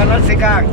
kanan segang.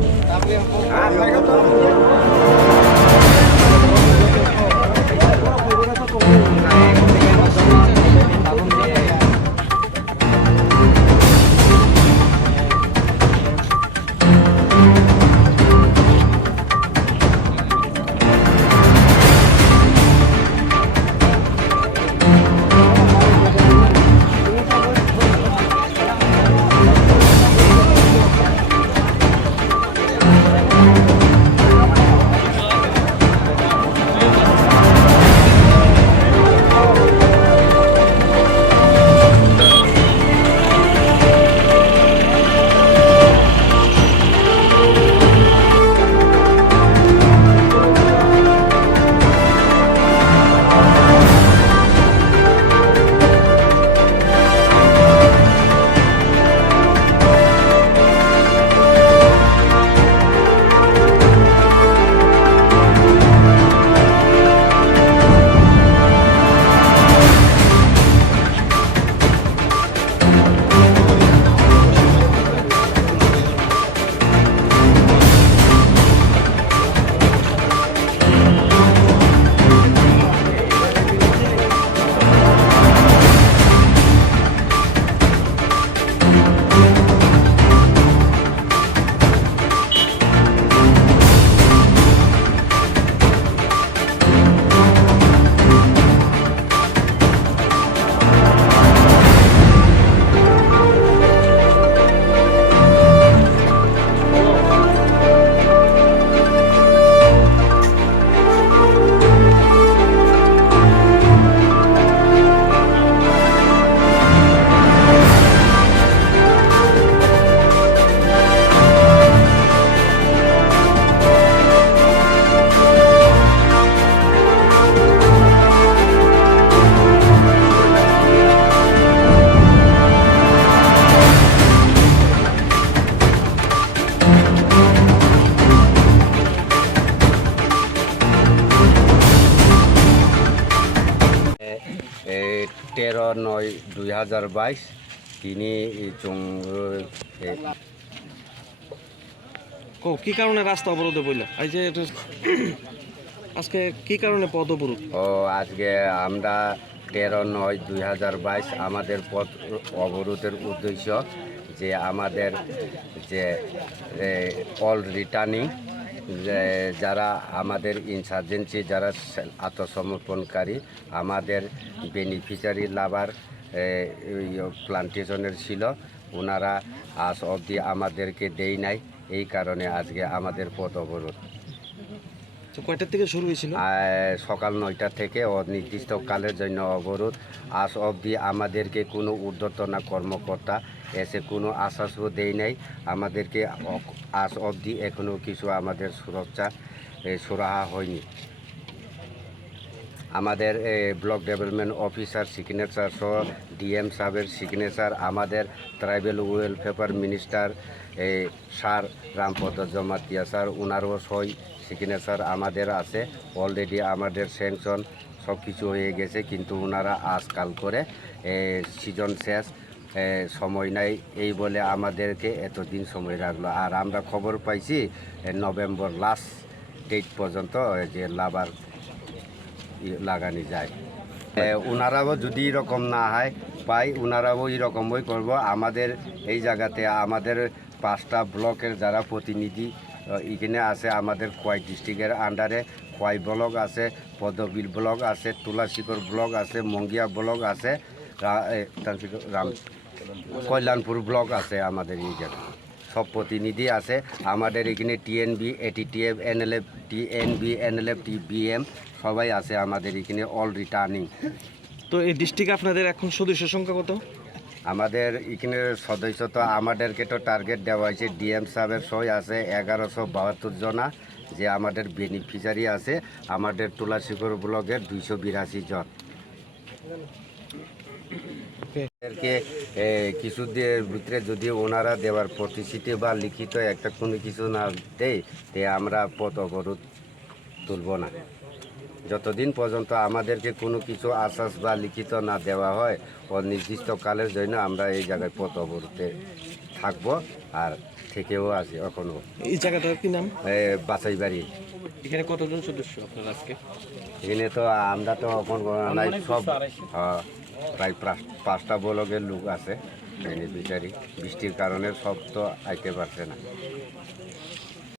তেরো নয় 2022 তিনি কি কারণে রাস্তা অবরোধে বললো এই যে আজকে কি কারণে পথ অবরোধ? আজকে আমরা 13/9/2022 আমাদের পথ অবরোধের উদ্দেশ্য যে আমাদের যে অল রিটার্নিং যারা আমাদের ইনসার্জেন্সি যারা আত্মসমর্পণকারী আমাদের বেনিফিশিয়ারি লাভার প্লান্টেশনের ছিল ওনারা আজ অবধি আমাদেরকে দেই নাই, এই কারণে আজকে আমাদের পথ অবরোধ। কয়টার থেকে শুরু হয়েছিল? সকাল 9টা থেকে অনির্দিষ্টকালের জন্য অবরোধ। আজ অবধি আমাদেরকে কোনো ঊর্ধ্বতন কর্মকর্তা এসে কোনো আশ্বাসও দেয় নাই আমাদেরকে। আজ অবধি এখনও কিছু আমাদের সুরক্ষা সুরাহা হয়নি। আমাদের ব্লক ডেভেলপমেন্ট অফিসার সিগনেচার সহ ডিএম সাহেবের সিগনেচার, আমাদের tribal welfare minister sir Rampada Jamatia sir ওনারও সই সিগনেচার আমাদের আছে। অলরেডি আমাদের স্যাংশন সব কিছু হয়ে গেছে, কিন্তু ওনারা আজকাল করে সিজন শেষ সময় নাই এই বলে আমাদেরকে এতদিন সময় রাখলো। আর আমরা খবর পাইছি নভেম্বর লাস্ট ডেট পর্যন্ত যে লাভার লাগানি যায়। ওনারাও যদি এরকম না হয় পাই ওনারাও এরকমই করব। আমাদের এই জায়গাতে আমাদের 5টা ব্লকের যারা প্রতিনিধি এখানে আছে, আমাদের খোয়াই ডিস্ট্রিক্টের আন্ডারে খোয়াই ব্লক আছে, পদ্মবিল ব্লক আছে, তুলাশিকর ব্লক আছে, মঙ্গিয়া ব্লক আছে, কল্যাণপুর ব্লক আছে। আমাদের এই জায়গায় সব প্রতিনিধি আছে। আমাদের এখানে TNB, ATTF, NLF, TNB, NLF, TBM সবাই আছে আমাদের এখানে অল রিটার্নিং। তো এই ডিস্ট্রিক্টে আপনাদের এখন সদস্য সংখ্যা কত? আমাদের এখানে সদস্য তো আমাদেরকে তো টার্গেট দেওয়া হয়েছে, ডিএম সাহেবের সই আছে 1172 জনা যে আমাদের বেনিফিশিয়ারি আছে। আমাদের তুলাশিকর ব্লকের 282 জন। এদেরকে কিছুদিনের ভিতরে যদি ওনারা দেওয়ার প্রতিশ্রুতি বা লিখিত একটা কোনো কিছু না দেয় তে আমরা পথ অবরোধ তুলব না। যতদিন পর্যন্ত আমাদেরকে কোনো কিছু আশ্বাস বা লিখিত না দেওয়া হয় অনির্দিষ্টকালের জন্য আমরা এই জায়গায় পথ অবরোধে থাকবো। আর থেকেও আছে এখনো। এই জায়গাটার কি নাম? বাছাই বাড়ি। এখানে কতজন সদস্য আপনার আজকে? এখানে তো আমরা তো এখন গণনা নাই, সব প্রায় 5টা ব্লকের লোক আছে এখানে বিচারি। বৃষ্টির কারণে সব তো আইতে পারছে না।